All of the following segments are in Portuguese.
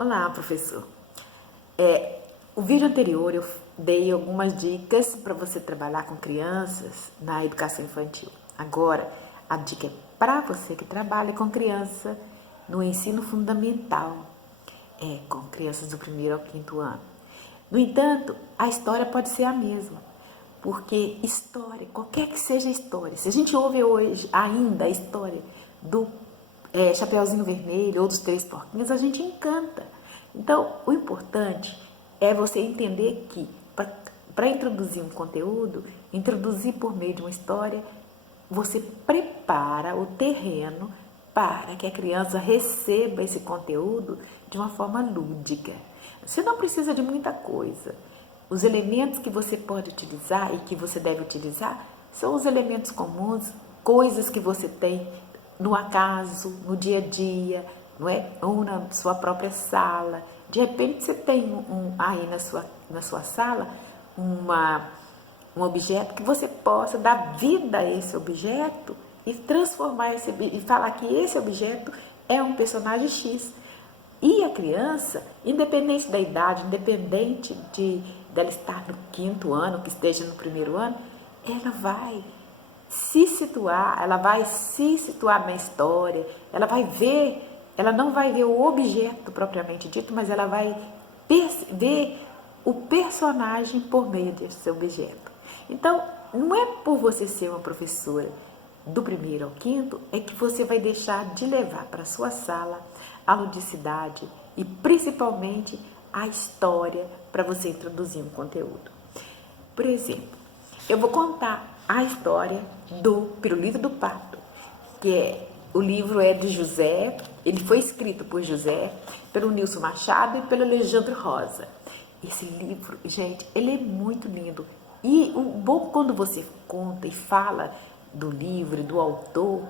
Olá, professor. O vídeo anterior eu dei algumas dicas para você trabalhar com crianças na educação infantil. Agora, a dica é para você que trabalha com criança no ensino fundamental, com crianças do 1º ao 5º ano. No entanto, a história pode ser a mesma, porque história, qualquer que seja a história, se a gente ouve hoje ainda a história do Chapeuzinho Vermelho ou dos Três Porquinhos, a gente encanta. Então, o importante é você entender que para introduzir um conteúdo, introduzir por meio de uma história, você prepara o terreno para que a criança receba esse conteúdo de uma forma lúdica. Você não precisa de muita coisa. Os elementos que você pode utilizar e que você deve utilizar são os elementos comuns, coisas que você tem no acaso, no dia a dia, não é? Ou na sua própria sala. De repente você tem aí na sua sala um objeto que você possa dar vida a esse objeto e transformar e falar que esse objeto é um personagem X. E a criança, independente da idade, independente dela estar no 5º ano, que esteja no 1º ano, ela vai se situar na história, ela não vai ver o objeto propriamente dito, mas ela vai ver o personagem por meio desse objeto. Então, não é por você ser uma professora do 1º ao 5º, é que você vai deixar de levar para a sua sala a ludicidade e principalmente a história para você introduzir um conteúdo. Por exemplo, eu vou contar a história do Pirulito do Pato, o livro é de José, ele foi escrito por José, pelo Nilson Machado e pelo Alexandre Rosa. Esse livro, gente, ele é muito lindo. E o bom quando você conta e fala do livro, do autor,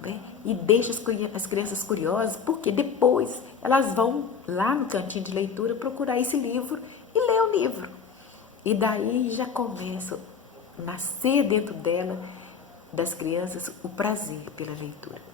né, e deixa as crianças curiosas, porque depois elas vão lá no cantinho de leitura procurar esse livro e ler o livro. E daí já começa a nascer dentro das crianças, o prazer pela leitura.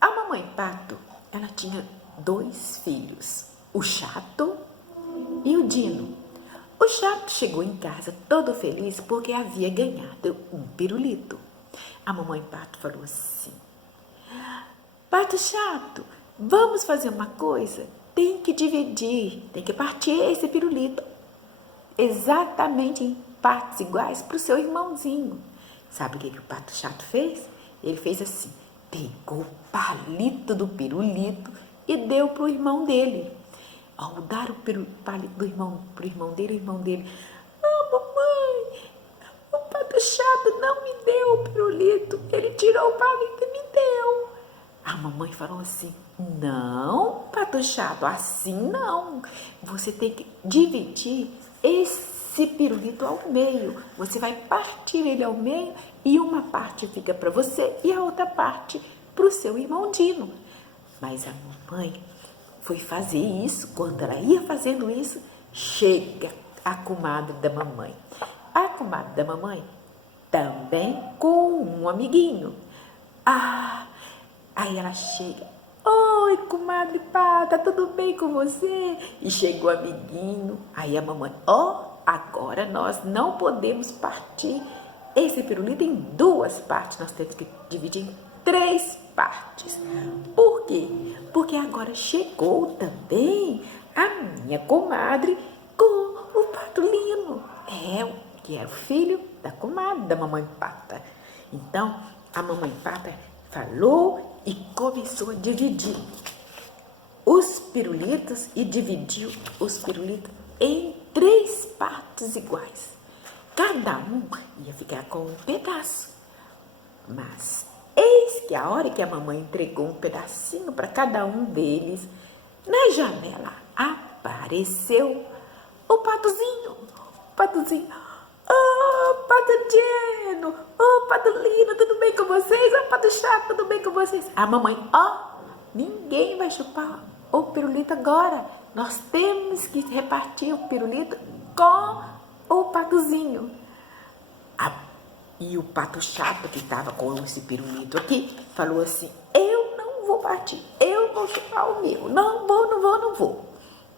A mamãe Pato, ela tinha 2 filhos, o Chato e o Dino. O Chato chegou em casa todo feliz porque havia ganhado um pirulito. A mamãe Pato falou assim: Pato Chato, vamos fazer uma coisa? Tem que dividir, tem que partir esse pirulito exatamente em partes iguais para o seu irmãozinho. Sabe o que o Pato Chato fez? Ele fez assim, pegou o palito do pirulito e deu para o irmão dele. Ao dar o palito do irmão para o irmão dele, mamãe, o Pato Chato não me deu o pirulito, ele tirou o palito e me deu. A mamãe falou assim: não, Pato Chato, assim não. Você tem que dividir esse pirulito ao meio. Você vai partir ele ao meio e uma parte fica para você e a outra parte para o seu irmão Dino. Mas a mamãe foi fazer isso. Quando ela ia fazendo isso, chega a comadre da mamãe. A comadre da mamãe também com um amiguinho. Aí ela chega: oi, comadre Pata, tudo bem com você? E chegou o amiguinho. Aí a mamãe: agora nós não podemos partir esse pirulito em 2 partes. Nós temos que dividir em 3 partes. Por quê? Porque agora chegou também a minha comadre com o Patulino. Que era o filho da comadre da mamãe Pata. Então, a mamãe Pata falou e começou a dividir os pirulitos e dividiu os pirulitos em 3 partes iguais. Cada um ia ficar com um pedaço. Mas eis que a hora que a mamãe entregou um pedacinho para cada um deles, na janela apareceu o Patozinho. O Patozinho: Pato Dino, Patulino, tudo bem com vocês? Pato Chato, tudo bem com vocês? A mamãe: ninguém vai chupar o pirulito agora. Nós temos que repartir o pirulito com o Patozinho. E o Pato Chato, que estava com esse pirulito aqui, falou assim: eu não vou partir, eu vou chupar o meu, não vou, não vou, não vou.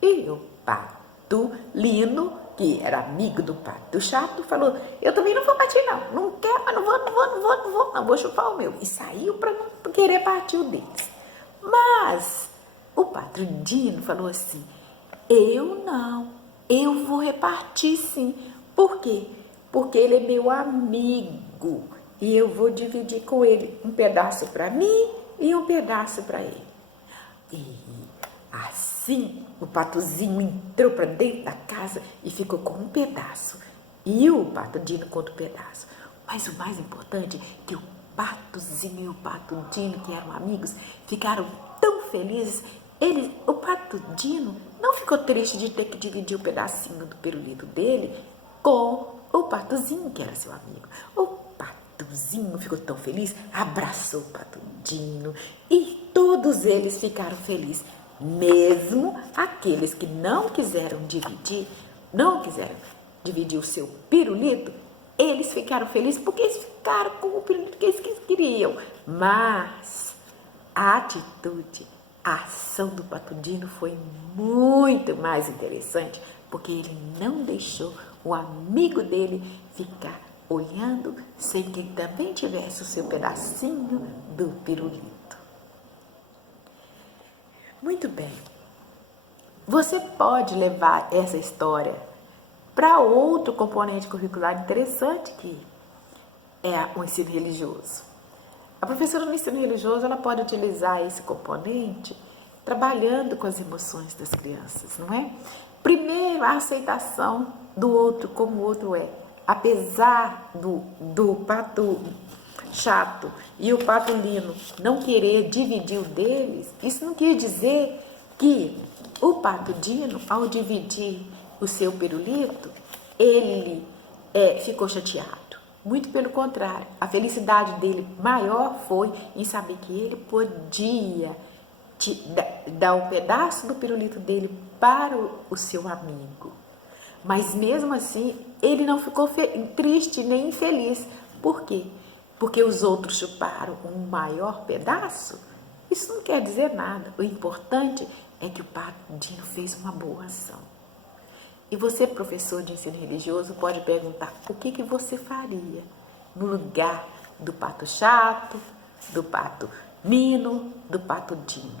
E o pato Lino, que era amigo do pato chato, falou, eu também não vou partir não quero, mas não vou chupar o meu. E saiu para não querer partir o deles. Mas o pato Dino falou assim, eu não, eu vou repartir sim. Por quê? Porque ele é meu amigo e eu vou dividir com ele um pedaço para mim e um pedaço para ele. E assim o patozinho entrou para dentro da casa e ficou com um pedaço. E o pato Dino com outro pedaço. Mas o mais importante é que o patozinho e o pato Dino, que eram amigos, ficaram tão felizes. O pato Dino não ficou triste de ter que dividir o pedacinho do pirulito dele com o patozinho, que era seu amigo. O patozinho ficou tão feliz, abraçou o pato Dino e todos eles ficaram felizes. Mesmo aqueles que não quiseram dividir o seu pirulito, eles ficaram felizes porque eles ficaram com o pirulito que eles queriam. Mas a atitude, a ação do pato Dino foi muito mais interessante, porque ele não deixou o amigo dele ficar olhando sem que ele também tivesse o seu pedacinho do pirulito. Muito bem, você pode levar essa história para outro componente curricular interessante, que é o ensino religioso. A professora no ensino religioso, ela pode utilizar esse componente trabalhando com as emoções das crianças, não é? Primeiro, a aceitação do outro como o outro é. Apesar do pato chato e o pato Lino não querer dividir o deles, isso não quer dizer que o pato Dino, ao dividir o seu pirulito, ele ficou chateado. Muito pelo contrário, a felicidade dele maior foi em saber que ele podia dar um pedaço do pirulito dele para o seu amigo. Mas mesmo assim, ele não ficou triste nem infeliz. Por quê? Porque os outros chuparam um maior pedaço? Isso não quer dizer nada. O importante é que o pato Dino fez uma boa ação. E você, professor de ensino religioso, pode perguntar o que você faria no lugar do pato chato, do pato Lino, do pato Dino,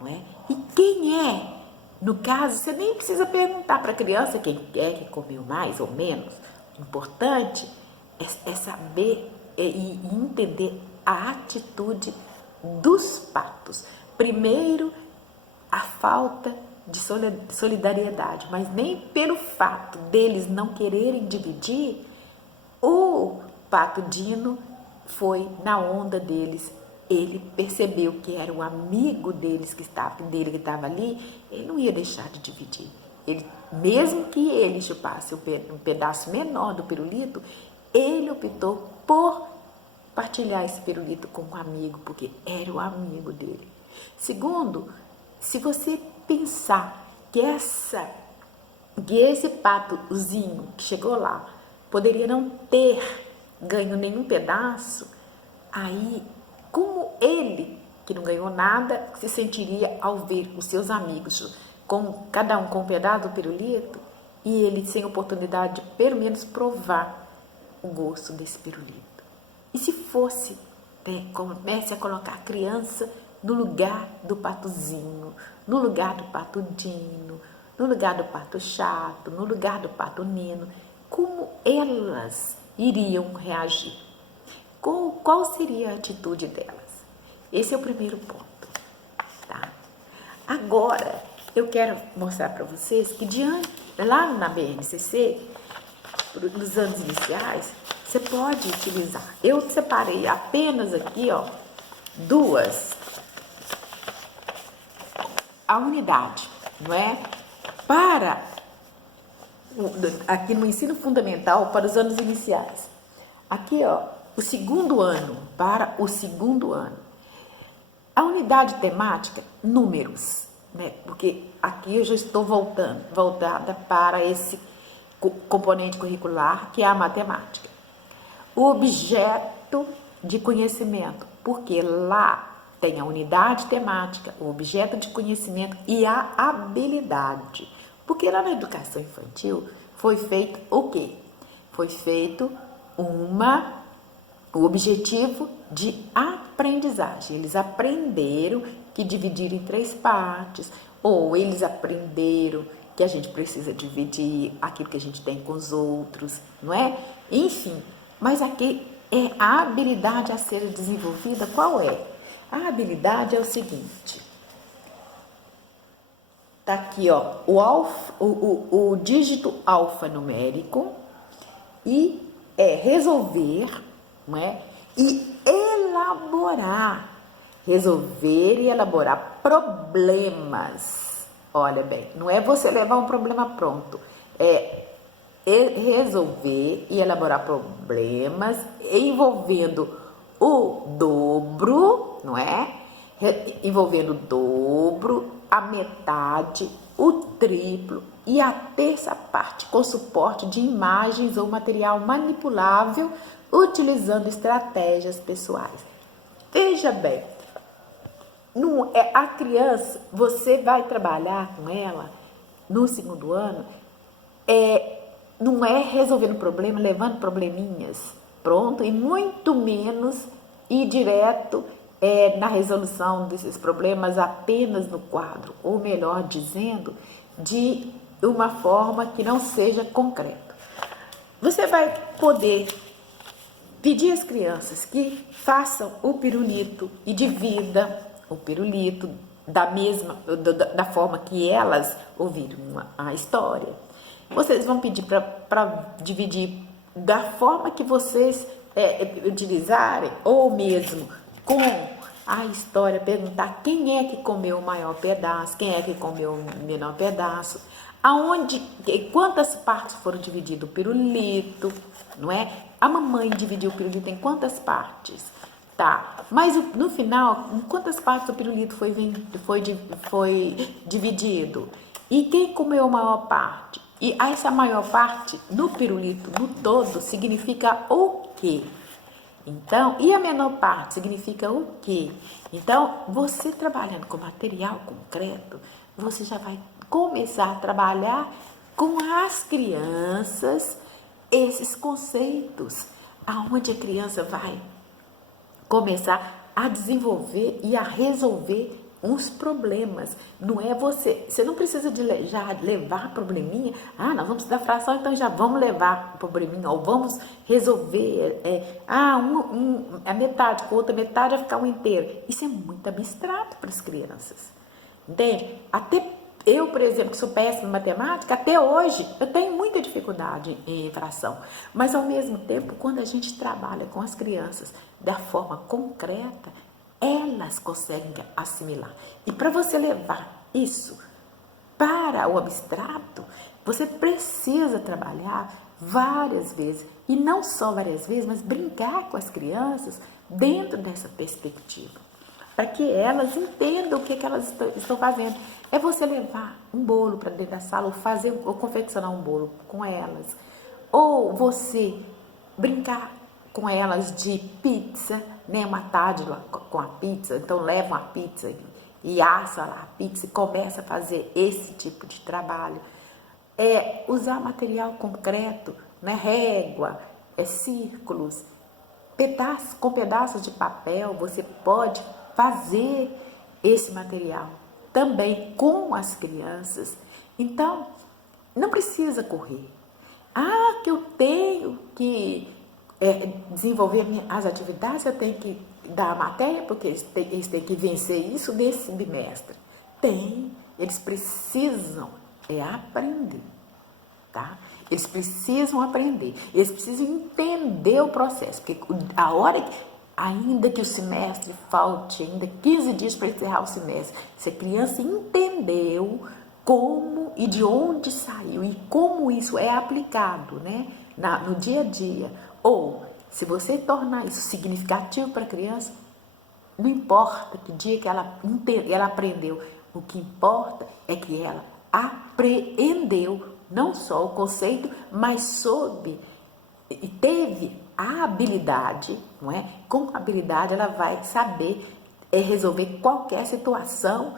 não é? E quem é? No caso, você nem precisa perguntar para a criança quem é que comeu mais ou menos. O importante é saber e entender a atitude dos patos. Primeiro, a falta de solidariedade, mas nem pelo fato deles não quererem dividir, o pato Dino foi na onda deles. Ele percebeu que era um amigo deles que estava ali, ele não ia deixar de dividir. Ele, mesmo que ele chupasse um pedaço menor do pirulito, ele optou por partilhar esse pirulito com um amigo, porque era o amigo dele. Segundo, se você pensar que esse patozinho que chegou lá poderia não ter ganho nenhum pedaço, aí como ele, que não ganhou nada, se sentiria ao ver os seus amigos, cada um com um pedaço do pirulito, e ele sem oportunidade de pelo menos provar o gosto desse pirulito. E se fosse, comece a colocar a criança no lugar do patozinho, no lugar do pato Dino, no lugar do pato chato, no lugar do pato Nino, como elas iriam reagir? Qual seria a atitude delas? Esse é o primeiro ponto, tá? Agora, eu quero mostrar para vocês que lá na BNCC, nos anos iniciais, você pode utilizar. Eu separei apenas aqui, duas. A unidade, não é? Aqui no ensino fundamental, para os anos iniciais. Aqui, o segundo ano, para o segundo ano. A unidade temática, números, né? Porque aqui eu já estou voltada para esse componente curricular, que é a matemática. O objeto de conhecimento, porque lá tem a unidade temática, o objeto de conhecimento e a habilidade. Porque lá na educação infantil foi feito o quê? Foi feito o objetivo de aprendizagem. Eles aprenderam que dividir em 3 partes, ou eles aprenderam que a gente precisa dividir aquilo que a gente tem com os outros, não é? Enfim, mas aqui é a habilidade a ser desenvolvida, qual é? A habilidade é o seguinte, tá aqui, ó, o dígito alfanumérico e resolver, não é? E resolver e elaborar problemas. Olha bem, não é você levar um problema pronto, é resolver e elaborar problemas envolvendo o dobro, não é? Envolvendo o dobro, a metade, o triplo e a terça parte, com suporte de imagens ou material manipulável, utilizando estratégias pessoais. Veja bem, a criança, você vai trabalhar com ela no 2º ano, não é resolvendo problema, levando probleminhas, pronto, e muito menos ir direto na resolução desses problemas apenas no quadro, ou melhor dizendo, de uma forma que não seja concreta. Você vai poder pedir às crianças que façam o pirulito e divida o pirulito da forma que elas ouviram a história. Vocês vão pedir para dividir da forma que vocês utilizarem, ou mesmo com a história, perguntar quem é que comeu o maior pedaço, quem é que comeu o menor pedaço, quantas partes foram divididas o pirulito, não é? A mamãe dividiu o pirulito em quantas partes? Tá, mas no final, em quantas partes o pirulito foi dividido? E quem comeu a maior parte? E essa maior parte no pirulito, no todo, significa o quê? Então, e a menor parte significa o quê? Então, você trabalhando com material concreto, você já vai começar a trabalhar com as crianças esses conceitos, aonde a criança vai começar a desenvolver e a resolver uns problemas. Não é você não precisa já levar probleminha, nós vamos estudar fração, então já vamos levar probleminha, ou vamos resolver, a metade, com outra metade vai ficar um inteiro. Isso é muito abstrato para as crianças, entende? Até eu, por exemplo, que sou péssima em matemática, até hoje eu tenho muita dificuldade em fração, mas ao mesmo tempo, quando a gente trabalha com as crianças da forma concreta, elas conseguem assimilar. E para você levar isso para o abstrato, você precisa trabalhar várias vezes, e não só várias vezes, mas brincar com as crianças dentro dessa perspectiva, para que elas entendam o que elas estão fazendo. É você levar um bolo para dentro da sala, ou confeccionar um bolo com elas, ou você brincar com elas de pizza, né? Uma tarde com a pizza, então leva uma pizza e assa lá a pizza e começa a fazer esse tipo de trabalho. Usar material concreto, né? Régua, círculos, com pedaços de papel, você pode fazer esse material também com as crianças. Então, não precisa correr. Que eu tenho que desenvolver as atividades, eu tenho que dar a matéria, porque eles têm que vencer isso nesse bimestre. Eles precisam aprender, tá? Eles precisam aprender, eles precisam entender o processo, porque a hora que, ainda que o semestre falte, ainda 15 dias para encerrar o semestre, se a criança entendeu como e de onde saiu e como isso é aplicado, né, no dia a dia, ou se você tornar isso significativo para a criança, não importa que dia que ela aprendeu, o que importa é que ela apreendeu não só o conceito, mas soube e teve a habilidade, não é? Com a habilidade ela vai saber resolver qualquer situação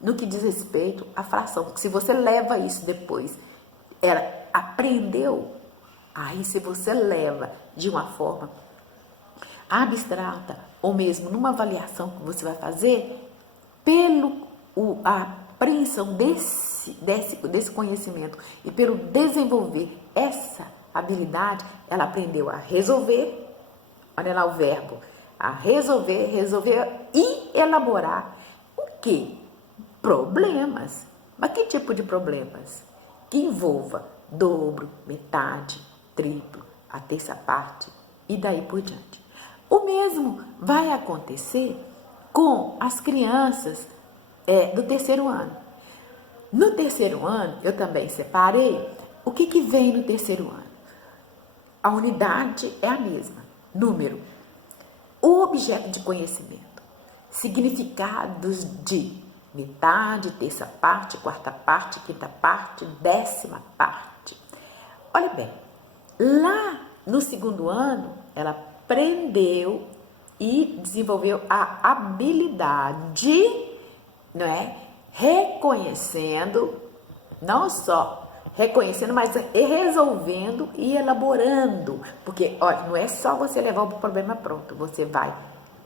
no que diz respeito à fração. Porque se você leva isso depois, ela aprendeu, aí se você leva de uma forma abstrata, ou mesmo numa avaliação que você vai fazer, a apreensão desse conhecimento e pelo desenvolver essa habilidade, ela aprendeu a resolver, olha lá o verbo, a resolver e elaborar o quê? Problemas. Mas que tipo de problemas? Que envolva dobro, metade, triplo, a terça parte e daí por diante. O mesmo vai acontecer com as crianças do terceiro ano. No terceiro ano, eu também separei o que vem no terceiro ano. A unidade é a mesma, número. O objeto de conhecimento, significados de metade, terça parte, quarta parte, quinta parte, décima parte. Olha bem, lá no segundo ano, ela aprendeu e desenvolveu a habilidade, não é? Reconhecendo, não só reconhecendo, mas resolvendo e elaborando. Porque, olha, não é só você levar o problema pronto,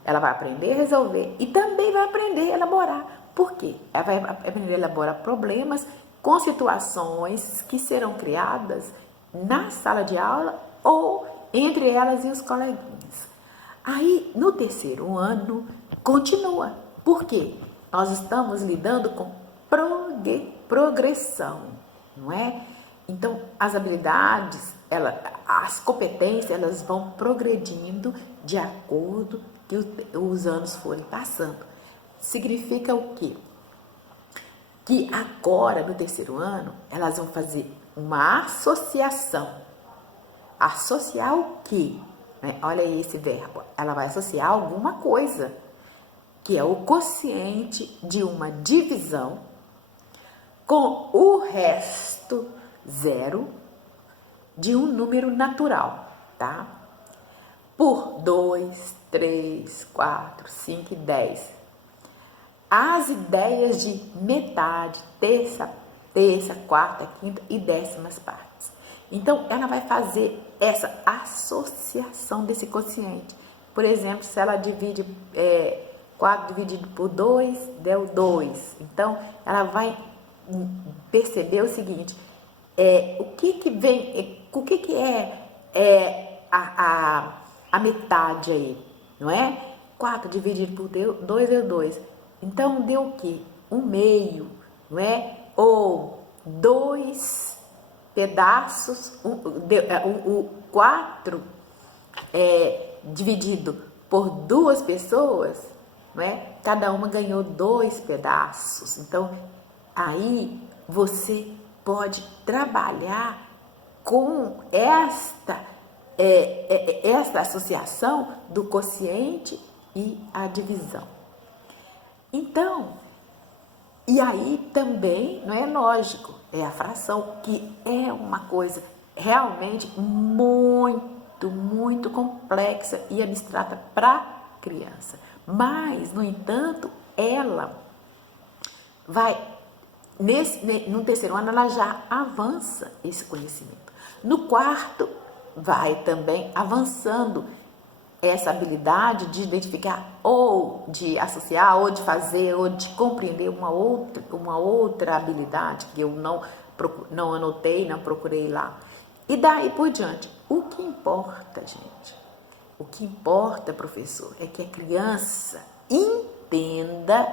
ela vai aprender a resolver e também vai aprender a elaborar. Por quê? Ela vai aprender a elaborar problemas com situações que serão criadas na sala de aula ou entre elas e os coleguinhas. Aí, no terceiro ano, continua. Por quê? Nós estamos lidando com progressão, não é? Então, as habilidades, as competências, elas vão progredindo de acordo que os anos forem passando. Significa o quê? Que agora, no terceiro ano, elas vão fazer uma associação. Associar o quê? Olha aí esse verbo. Ela vai associar alguma coisa, que é o quociente de uma divisão com o resto zero de um número natural, tá? Por 2, 3, 4, 5 e 10. As ideias de metade, terça, quarta, quinta e décimas partes. Então, ela vai fazer essa associação desse quociente. Por exemplo, se ela divide 4 dividido por 2, deu 2. Então, ela vai perceber o seguinte, o que é a metade aí, não é? 4 dividido por 2 deu 2. Então, deu o quê? 1/2, não é? Ou 2 pedaços, 4 dividido por 2 pessoas, não é? Cada uma ganhou 2 pedaços. Então, aí você pode trabalhar com esta associação do quociente e a divisão. Então, e aí também, não é lógico, é a fração, que é uma coisa realmente muito, muito complexa e abstrata para criança. Mas, no entanto, ela vai, no terceiro ano, ela já avança esse conhecimento. No quarto, vai também avançando essa habilidade de identificar, ou de associar, ou de fazer, ou de compreender uma outra habilidade que eu não anotei, não procurei lá. E daí por diante. O que importa, gente? O que importa, professor, é que a criança entenda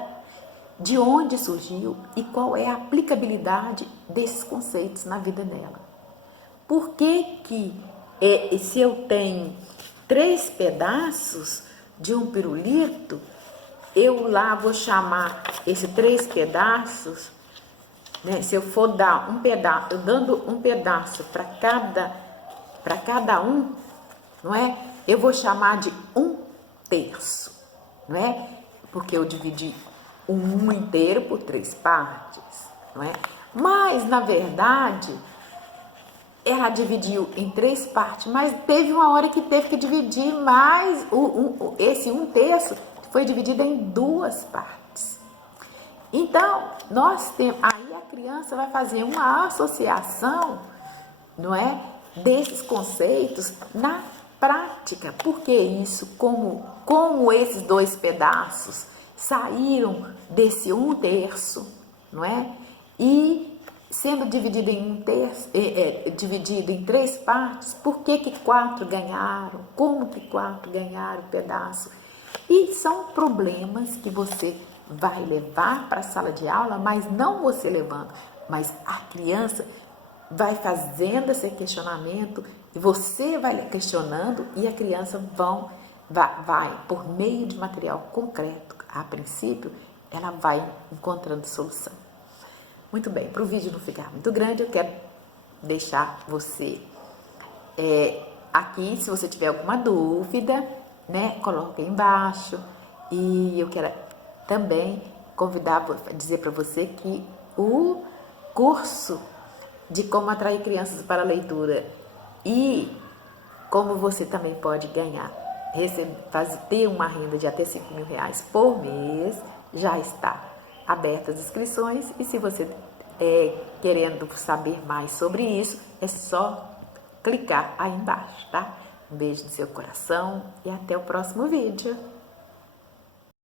de onde surgiu e qual é a aplicabilidade desses conceitos na vida dela. Por que se eu tenho 3 pedaços de um pirulito, eu lá vou chamar esses 3 pedaços, né? Se eu for dar um pedaço, dando um pedaço para cada um, não é? Eu vou chamar de 1/3, não é? Porque eu dividi um inteiro por 3 partes, não é? Mas, na verdade, ela dividiu em 3 partes, mas teve uma hora que teve que dividir mais esse 1/3, foi dividida em duas partes. Então, nós temos, aí a criança vai fazer uma associação, não é, desses conceitos na prática. Por que isso? Como esses dois pedaços saíram desse 1/3, não é? E sendo dividido em 1/3, dividido em 3 partes, por que 4 ganharam? Como que 4 ganharam o pedaço? E são problemas que você vai levar para a sala de aula, mas não você levando, mas a criança vai fazendo esse questionamento, você vai questionando e a criança vai por meio de material concreto, a princípio, ela vai encontrando solução. Muito bem, para o vídeo não ficar muito grande, eu quero deixar você aqui, se você tiver alguma dúvida, né, coloca aí embaixo. E eu quero também dizer para você que o curso de como atrair crianças para a leitura e como você também pode ganhar, ter uma renda de até R$ 5.000 por mês, já está abertas as inscrições. E se você querendo saber mais sobre isso, é só clicar aí embaixo, tá? Um beijo no seu coração e até o próximo vídeo.